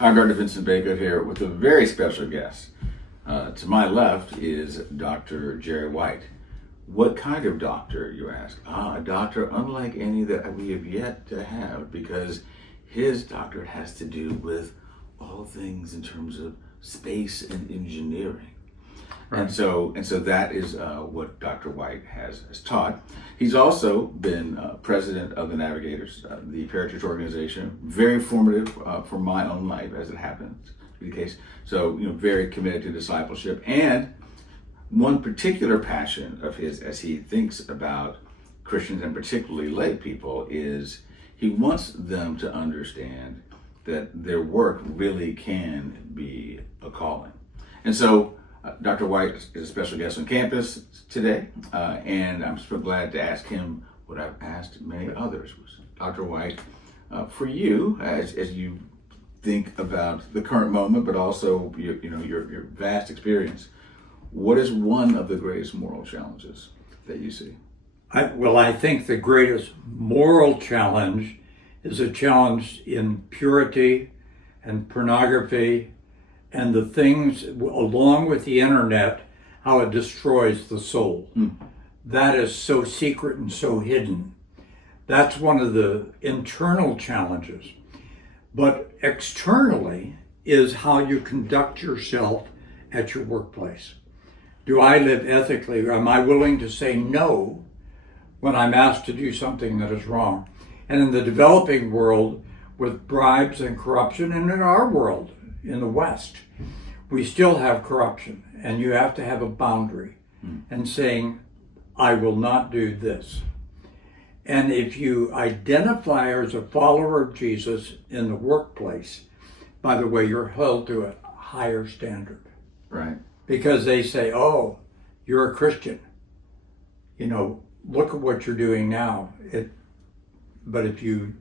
I'm Dr. Vincent Bacote here with a very special guest. To my left is Dr. Jerry White. What kind of doctor, you ask? A doctor unlike any that we have yet to have, because his doctorate has to do with all things in terms of space and engineering. Right. And so that is what Dr. White has taught. He's also been president of the Navigators, the parachurch organization, very formative for my own life, as it happens to be the case. So, very committed to discipleship. And one particular passion of his, as he thinks about Christians and particularly lay people, is he wants them to understand that their work really can be a calling. And so Dr. White is a special guest on campus today, and I'm so glad to ask him what I've asked many others. Dr. White, for you, as you think about the current moment, but also your vast experience, what is one of the greatest moral challenges that you see? I think the greatest moral challenge is a challenge in purity and pornography and the things, along with the internet, how it destroys the soul. That is so secret and so hidden. That's one of the internal challenges. But externally is how you conduct yourself at your workplace. Do I live ethically? Am I willing to say no when I'm asked to do something that is wrong? And in the developing world, with bribes and corruption, and in our world, in the West, we still have corruption, and you have to have a boundary and saying, I will not do this. And if you identify as a follower of Jesus in the workplace, by the way, you're held to a higher standard. Right. Because they say, oh, you're a Christian. Look at what you're doing now. But if you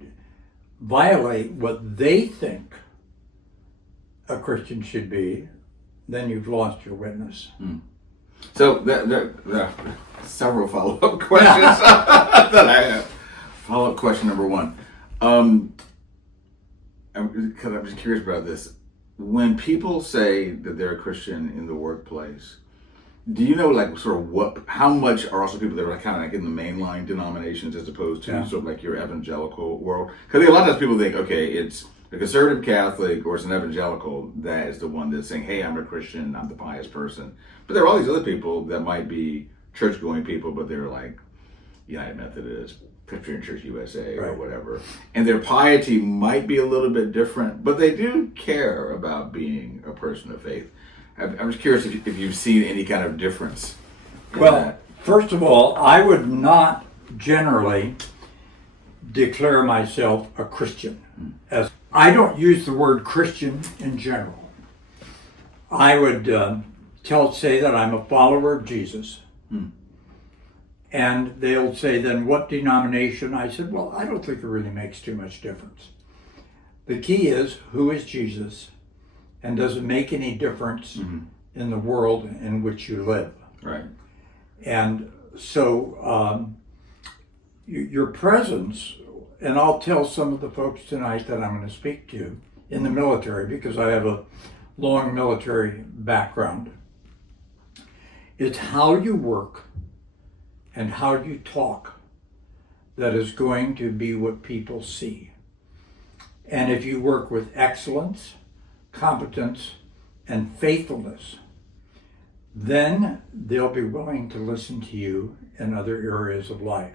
violate what they think a Christian should be, then you've lost your witness. So there are several follow-up questions that I have. Follow-up question number one. Because I'm just curious about this. When people say that they're a Christian in the workplace, do you know how much are also people that are kind of like in the mainline denominations as opposed to sort of like your evangelical world? Because a lot of times people think, okay, it's a conservative Catholic or it's an evangelical that is the one that's saying, hey, I'm a Christian, I'm the pious person. But there are all these other people that might be church-going people, but they're like United Methodist, Presbyterian Church USA, or whatever. And their piety might be a little bit different, but they do care about being a person of faith. I'm just curious if you've seen any kind of difference. Well, first of all, I would not generally declare myself a Christian. As I don't use the word Christian in general. I would say that I'm a follower of Jesus. And they'll say, then what denomination? I said, well, I don't think it really makes too much difference. The key is, who is Jesus? And does it make any difference in the world in which you live? Right. And so your presence, and I'll tell some of the folks tonight that I'm going to speak to in the military, because I have a long military background. It's how you work and how you talk that is going to be what people see. And if you work with excellence, competence, and faithfulness, then they'll be willing to listen to you in other areas of life.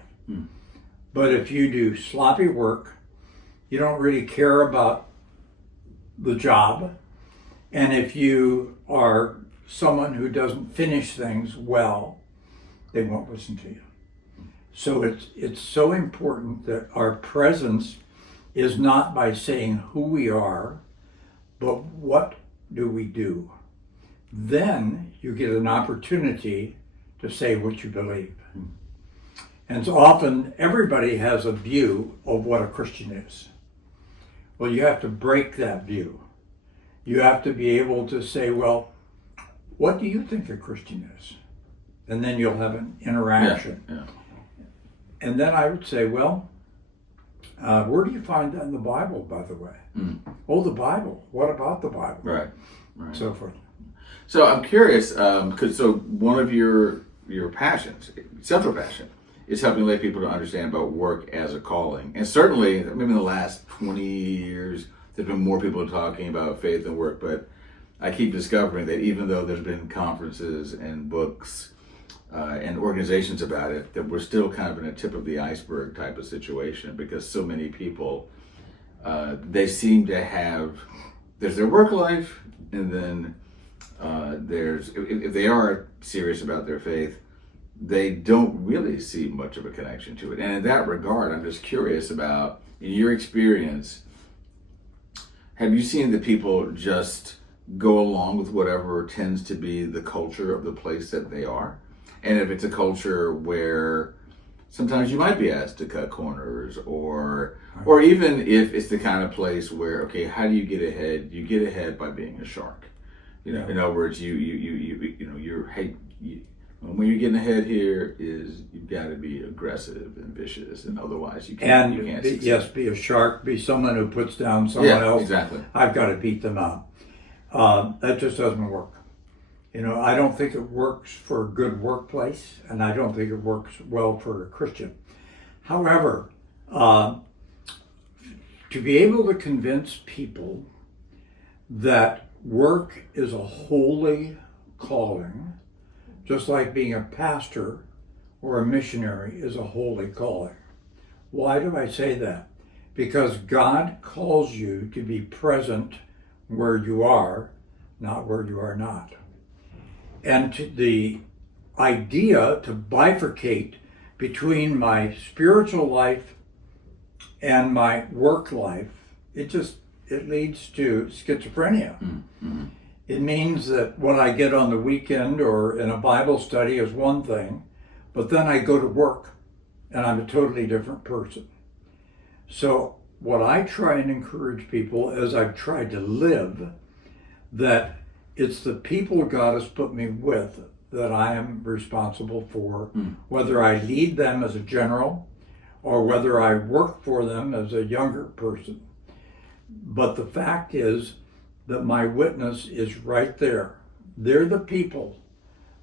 But if you do sloppy work, you don't really care about the job, and if you are someone who doesn't finish things well, they won't listen to you. So it's so important that our presence is not by saying who we are, but what do we do? Then you get an opportunity to say what you believe. And so often everybody has a view of what a Christian is. Well, you have to break that view. You have to be able to say, well, what do you think a Christian is? And then you'll have an interaction. And then I would say, well, Where do you find that in the Bible, by the way? Mm. Oh, the Bible. What about the Bible? Right. Right. So forth. So I'm curious, because so one of your passions, central passion, is helping lay people to understand about work as a calling. And certainly, maybe in the last 20 years, there's been more people talking about faith and work. But I keep discovering that even though there's been conferences and books and organizations about it, that we're still kind of in a tip of the iceberg type of situation, because so many people, they seem to have, there's their work life, and then there's, if they are serious about their faith, they don't really see much of a connection to it. And in that regard, I'm just curious about, in your experience, have you seen that people just go along with whatever tends to be the culture of the place that they are? And if it's a culture where sometimes you might be asked to cut corners, or even if it's the kind of place where, okay, how do you get ahead? You get ahead by being a shark. You know, in other words, when you're getting ahead here is you've got to be aggressive and vicious, and otherwise you can't succeed. Yes, be a shark, be someone who puts down someone else. Exactly. I've got to beat them out. That just doesn't work. You know, I don't think it works for a good workplace, and I don't think it works well for a Christian. However, to be able to convince people that work is a holy calling, just like being a pastor or a missionary is a holy calling. Why do I say that? Because God calls you to be present where you are, not where you are not. And the idea to bifurcate between my spiritual life and my work life, it leads to schizophrenia. Mm-hmm. It means that what I get on the weekend or in a Bible study is one thing, but then I go to work and I'm a totally different person. So what I try and encourage people, as I've tried to live, that it's the people God has put me with that I am responsible for, whether I lead them as a general or whether I work for them as a younger person. But the fact is that my witness is right there. They're the people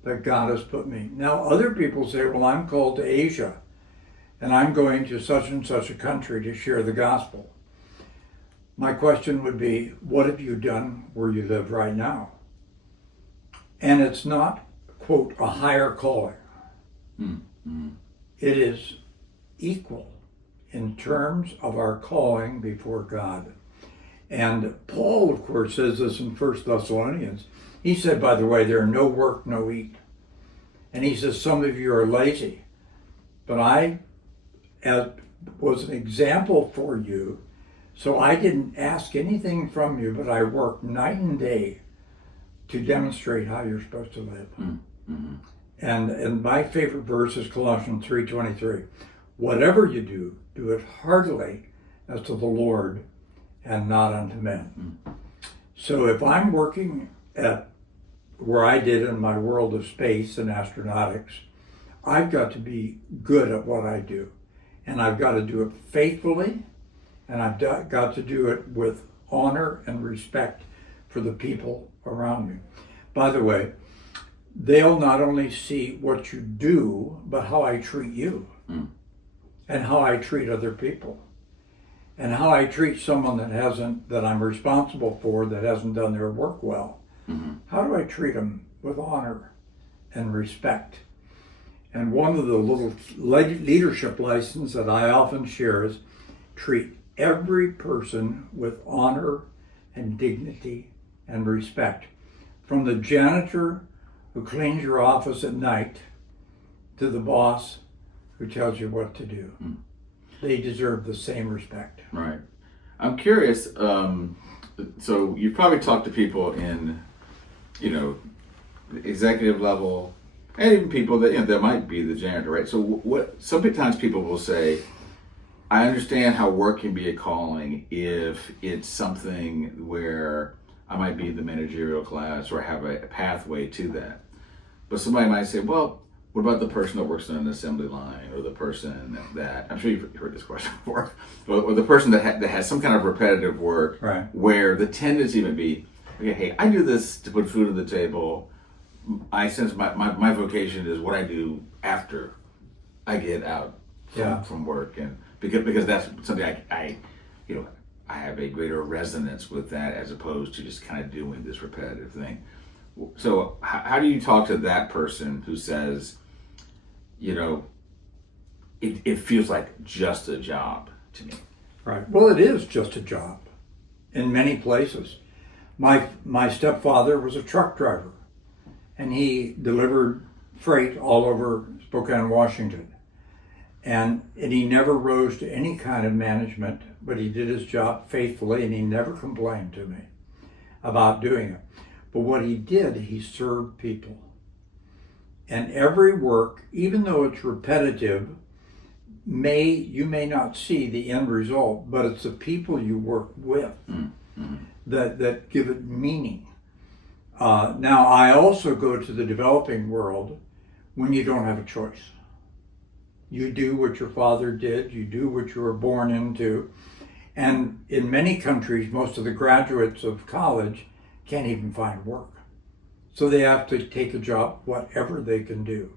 that God has put me. Now, other people say, well, I'm called to Asia, and I'm going to such and such a country to share the gospel. My question would be, what have you done where you live right now? And it's not, quote, a higher calling. Mm-hmm. It is equal in terms of our calling before God. And Paul, of course, says this in 1 Thessalonians. He said, by the way, there are no work, no eat. And he says, some of you are lazy. But I was an example for you, so I didn't ask anything from you, but I worked night and day to demonstrate how you're supposed to live. Mm-hmm. And my favorite verse is Colossians 3:23. Whatever you do, do it heartily as to the Lord and not unto men. Mm-hmm. So if I'm working at where I did in my world of space and astronautics, I've got to be good at what I do. And I've got to do it faithfully, and I've got to do it with honor and respect for the people around me. By the way, they'll not only see what you do, but how I treat you, and how I treat other people, and how I treat someone that I'm responsible for, that hasn't done their work well. Mm-hmm. How do I treat them with honor and respect? And one of the little leadership lessons that I often share is treat every person with honor and dignity and respect. From the janitor who cleans your office at night to the boss who tells you what to do. They deserve the same respect. Right. I'm curious, so you've probably talked to people in, executive level, and even people that, that might be the janitor, right? So sometimes people will say, I understand how work can be a calling if it's something where I might be in the managerial class or have a pathway to that. But somebody might say, well, what about the person that works on an assembly line, or the person that, I'm sure you've heard this question before, or the person that has some kind of repetitive work, Right. where the tendency would be, okay, hey, I do this to put food on the table. I sense my vocation is what I do after I get out from work, and because that's something I have a greater resonance with that, as opposed to just kind of doing this repetitive thing. So how do you talk to that person who says, it feels like just a job to me? Right. Well, it is just a job in many places. My stepfather was a truck driver, and he delivered freight all over Spokane, Washington. And he never rose to any kind of management, but he did his job faithfully, and he never complained to me about doing it. But what he did, he served people. And every work, even though it's repetitive, you may not see the end result, but it's the people you work with that give it meaning. Now, I also go to the developing world when you don't have a choice. You do what your father did, you do what you were born into. And in many countries, most of the graduates of college can't even find work. So they have to take a job, whatever they can do.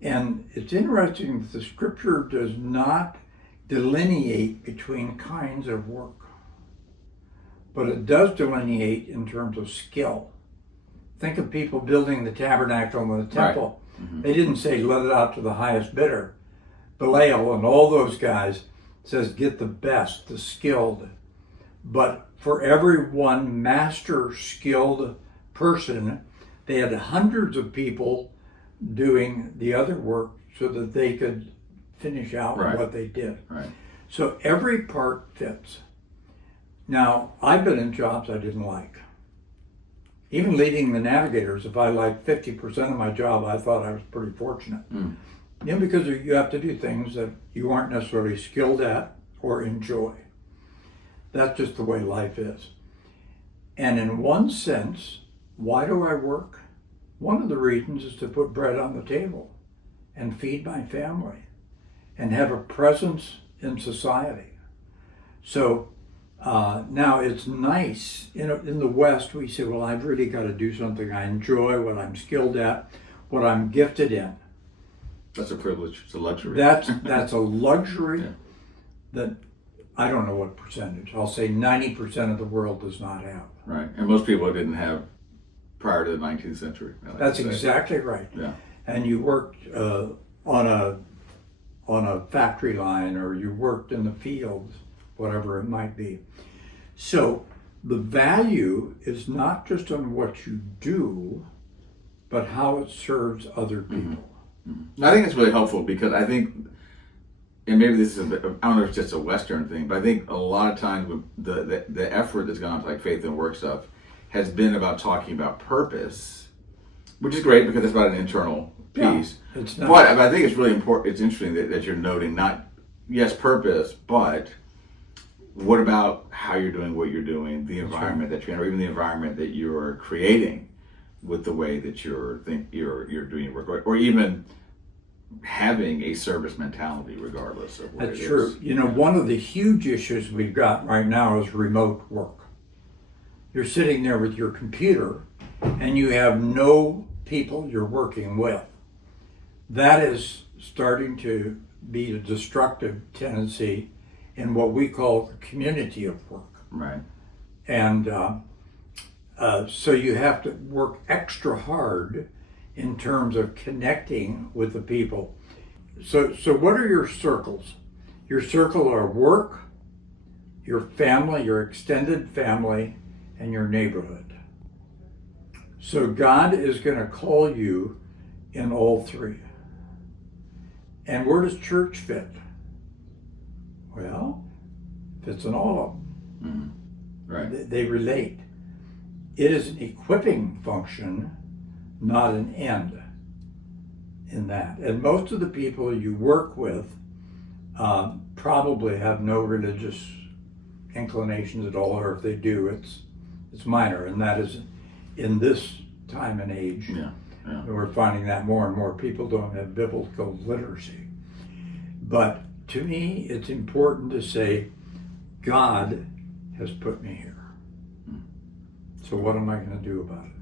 And it's interesting that the scripture does not delineate between kinds of work, but it does delineate in terms of skill. Think of people building the tabernacle and the temple. Right. Mm-hmm. They didn't say, let it out to the highest bidder. Belial and all those guys says, get the best, the skilled. But for every one master skilled person, they had hundreds of people doing the other work so that they could finish out what they did. Right. So every part fits. Now, I've been in jobs I didn't like. Even leading the navigators, if I liked 50% of my job, I thought I was pretty fortunate. Because you have to do things that you aren't necessarily skilled at or enjoy. That's just the way life is. And in one sense, why do I work? One of the reasons is to put bread on the table and feed my family and have a presence in society. So now it's nice. In the West, we say, well, I've really got to do something I enjoy, what I'm skilled at, what I'm gifted in. That's a privilege. It's a luxury. That's a luxury that I don't know what percentage. I'll say 90% of the world does not have. Right. And most people didn't have prior to the 19th century. That's exactly right. Yeah. And you worked on a factory line, or you worked in the fields, whatever it might be. So the value is not just on what you do, but how it serves other people. I think it's really helpful, because I think, and maybe this is I don't know if it's just a Western thing, but I think a lot of times the effort that's gone into like faith and work stuff has been about talking about purpose, which is great because it's about an internal piece. Yeah, it's not. But I think it's really important. It's interesting that you're noting not, yes, purpose, but what about how you're doing what you're doing, the environment that you're in, or even the environment that you're creating with the way that you're doing your work, or even having a service mentality regardless of what it is. That's true. One of the huge issues we've got right now is remote work. You're sitting there with your computer and you have no people you're working with. That is starting to be a destructive tendency in what we call the community of work. Right. And so you have to work extra hard in terms of connecting with the people. So what are your circles? Your circle are work, your family, your extended family, and your neighborhood. So God is going to call you in all three. And where does church fit? Well, fits in all of them. Right. They relate. It is an equipping function, not an end in that. And most of the people you work with probably have no religious inclinations at all, or if they do, it's minor, and that is in this time and age. Yeah. Yeah. And we're finding that more and more people don't have biblical literacy. But to me, it's important to say, God has put me here. So what am I going to do about it?